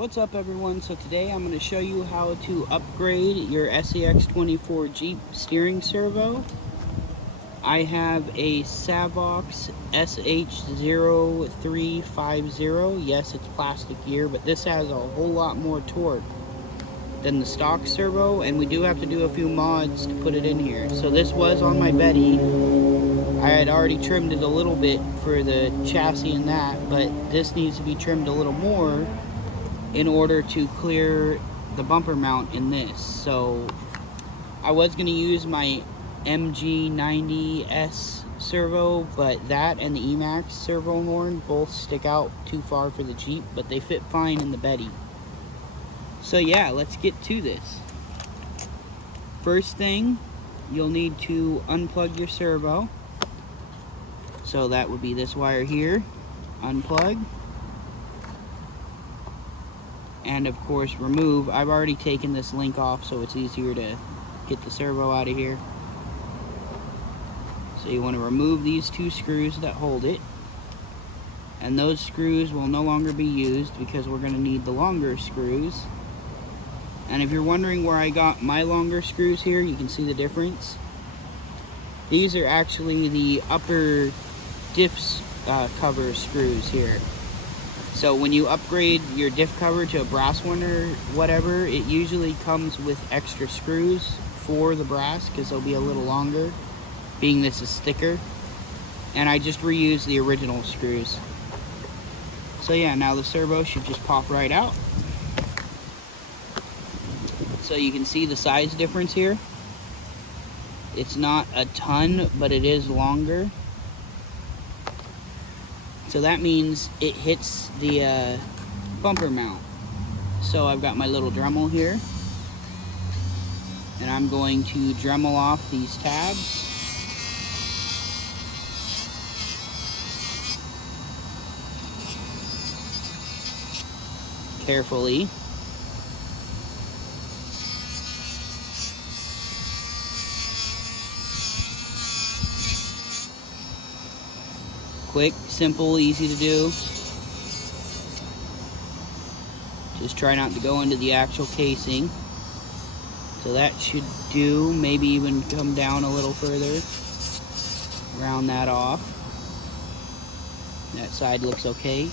What's up everyone? So today I'm going to show you how to upgrade your Scx24 Jeep steering servo. I have a Savox Sh0350. Yes, it's plastic gear, but this has a whole lot more torque than the stock servo, and we do have to do a few mods to put it in here. So this was on my Betty. I had already trimmed it a little bit for the chassis and that, but this needs to be trimmed a little more in order to clear the bumper mount in this. So I was going to use my MG90S servo, but that and the Emax servo horn both stick out too far for the Jeep, but they fit fine in the Betty. So yeah, let's get to this. First thing, you'll need to unplug your servo. So that would be this wire here. Unplug. And of course remove. I've already taken this link off so it's easier to get the servo out of here. So you want to remove these two screws that hold it, and those screws will no longer be used because we're going to need the longer screws. And if you're wondering where I got my longer screws here, you can see the difference. These are actually the upper diff cover screws here. So when you upgrade your diff cover to a brass one or whatever, it usually comes with extra screws for the brass because they'll be a little longer, being this is thicker. And I just reused the original screws. So yeah, now the servo should just pop right out. So you can see the size difference here. It's not a ton, but it is longer. So that means it hits the bumper mount. So I've got my little Dremel here, and I'm going to Dremel off these tabs. Carefully. Quick, simple, easy to do. Just try not to go into the actual casing. So that should do, maybe even come down a little further. Round that off. That side looks okay.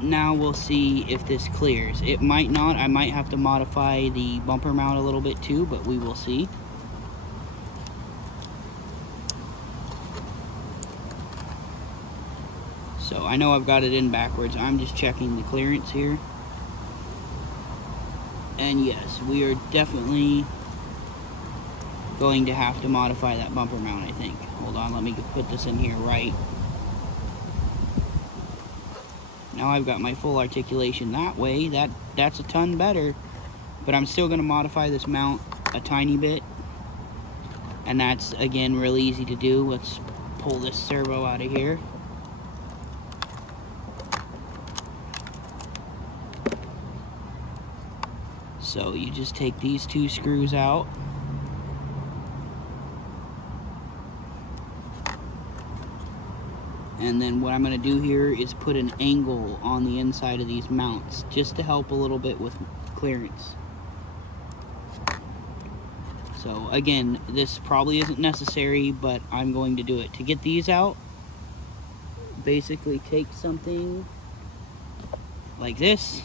Now we'll see if this clears. It might not. I might have to modify the bumper mount a little bit too, but we will see. So I know I've got it in backwards. I'm just checking the clearance here. And yes, we are definitely going to have to modify that bumper mount, I think. Hold on, let me put this in here right. Now I've got my full articulation that way. That's a ton better. But I'm still going to modify this mount a tiny bit. And that's, again, really easy to do. Let's pull this servo out of here. So you just take these two screws out. And then what I'm going to do here is put an angle on the inside of these mounts, just to help a little bit with clearance. So again, this probably isn't necessary, but I'm going to do it. To get these out, basically take something like this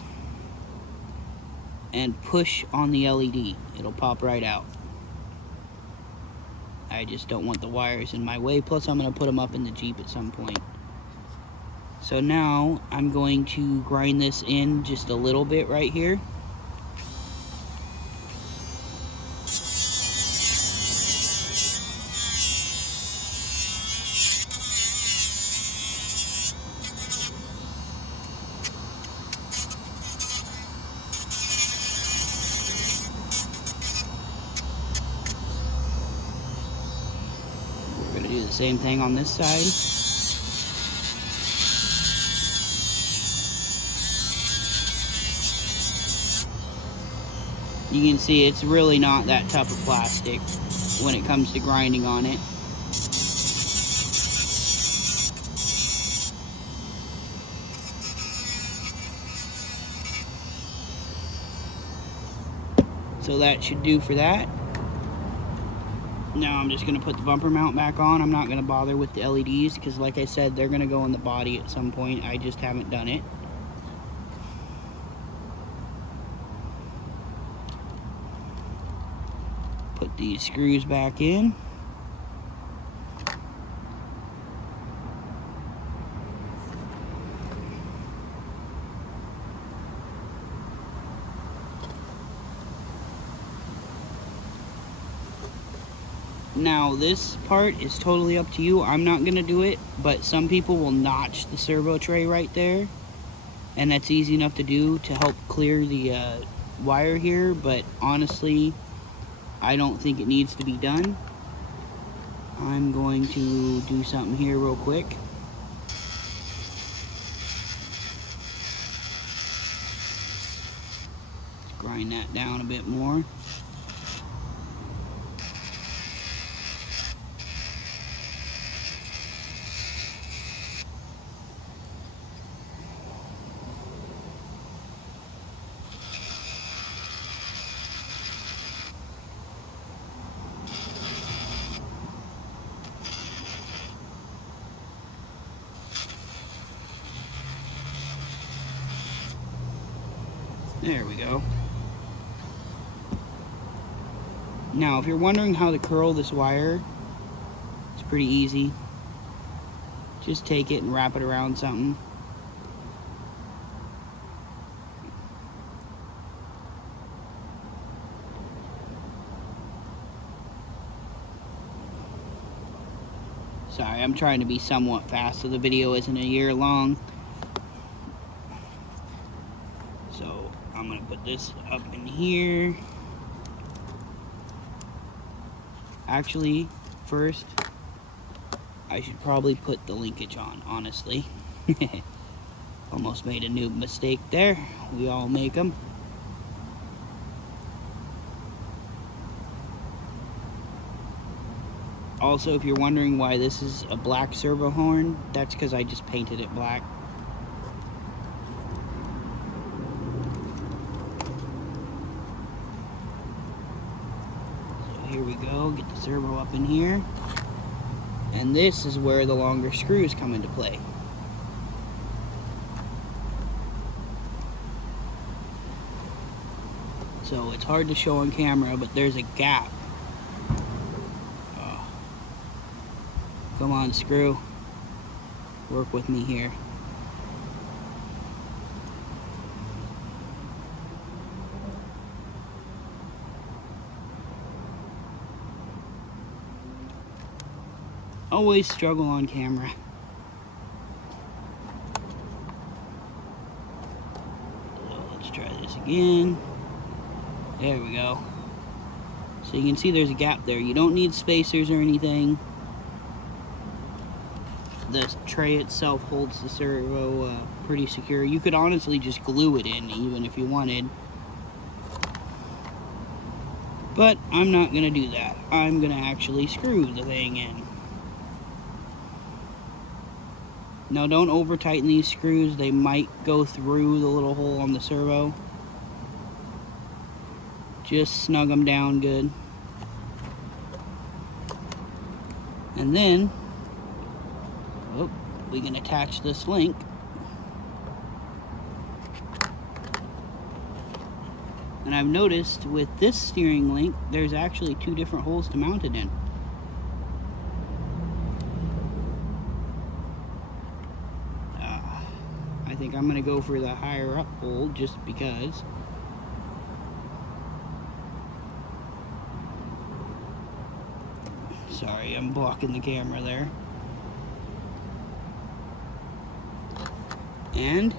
and push on the LED. It'll pop right out. I just don't want the wires in my way, plus I'm going to put them up in the Jeep at some point. So now I'm going to grind this in just a little bit right here. Do the same thing on this side. You can see it's really not that tough of plastic when it comes to grinding on it. So that should do for that. Now I'm just going to put the bumper mount back on. I'm not going to bother with the LEDs because, like I said, they're going to go in the body at some point. I just haven't done it. Put these screws back in. Now this part is totally up to you. I'm not going to do it, but some people will notch the servo tray right there, and that's easy enough to do to help clear the wire here, but honestly I don't think it needs to be done. I'm going to do something here real quick. Grind that down a bit more. There we go. Now, if you're wondering how to curl this wire, it's pretty easy. Just take it and wrap it around something. Sorry, I'm trying to be somewhat fast so the video isn't a year long. So I'm going to put this up in here. Actually, first, I should probably put the linkage on, honestly. Almost made a noob mistake there. We all make them. Also, if you're wondering why this is a black servo horn, that's because I just painted it black. So here we go, get the servo up in here. And this is where the longer screws come into play. So it's hard to show on camera, but there's a gap. Come on, screw. Work with me here. Always struggle on camera. So let's try this again. There we go. So you can see there's a gap there. You don't need spacers or anything. The tray itself holds the servo pretty secure. You could honestly just glue it in even if you wanted. But I'm not going to do that. I'm going to actually screw the thing in. Now don't over tighten these screws. They might go through the little hole on the servo. Just snug them down good. And then we can attach this link. And I've noticed with this steering link, there's actually two different holes to mount it in. I think I'm going to go for the higher up hole just because. Sorry, I'm blocking the camera there. And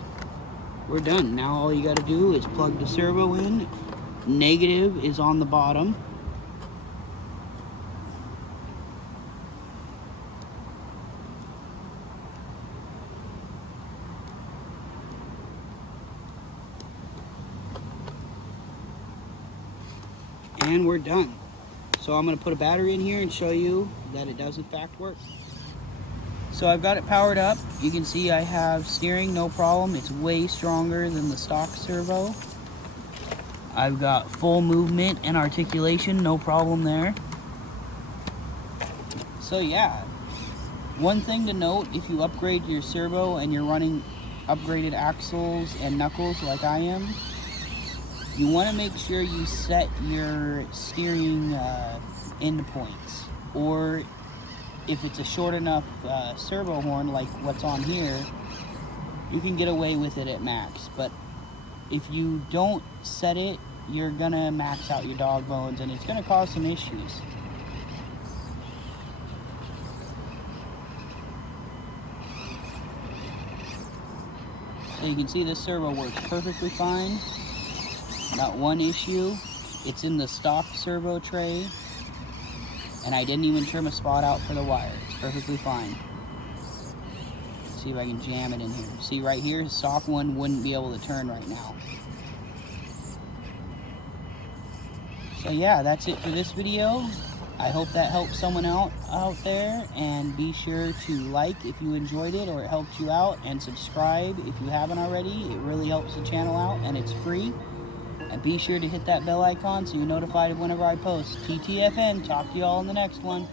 we're done. Now all you got to do is plug the servo in. Negative is on the bottom. And we're done. So I'm going to put a battery in here and show you that it does in fact work. So I've got it powered up. You can see I have steering, no problem. It's way stronger than the stock servo. I've got full movement and articulation, no problem there. So yeah, one thing to note, if you upgrade your servo and you're running upgraded axles and knuckles like I am, you want to make sure you set your steering end points, or if it's a short enough servo horn like what's on here, you can get away with it at max. But if you don't set it, you're gonna max out your dog bones and it's gonna cause some issues. So you can see this servo works perfectly fine. Not one issue. It's in the stock servo tray, and I didn't even trim a spot out for the wire. It's perfectly fine. Let's see if I can jam it in here. See right here, the stock one wouldn't be able to turn right now. So yeah, that's it for this video. I hope that helped someone out there, and be sure to like if you enjoyed it or it helped you out, and subscribe if you haven't already. It really helps the channel out, and it's free. And be sure to hit that bell icon so you're notified of whenever I post. TTFN, talk to you all in the next one.